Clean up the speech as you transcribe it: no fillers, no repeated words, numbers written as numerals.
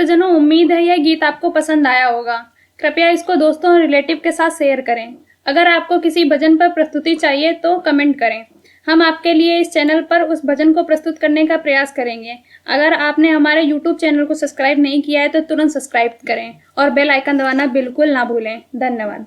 भक्तजनों, उम्मीद है यह गीत आपको पसंद आया होगा। कृपया इसको दोस्तों और रिलेटिव के साथ शेयर करें। अगर आपको किसी भजन पर प्रस्तुति चाहिए तो कमेंट करें। हम आपके लिए इस चैनल पर उस भजन को प्रस्तुत करने का प्रयास करेंगे। अगर आपने हमारे YouTube चैनल को सब्सक्राइब नहीं किया है तो तुरंत सब्सक्राइब करें और बेल आइकन दबाना बिल्कुल ना भूलें। धन्यवाद।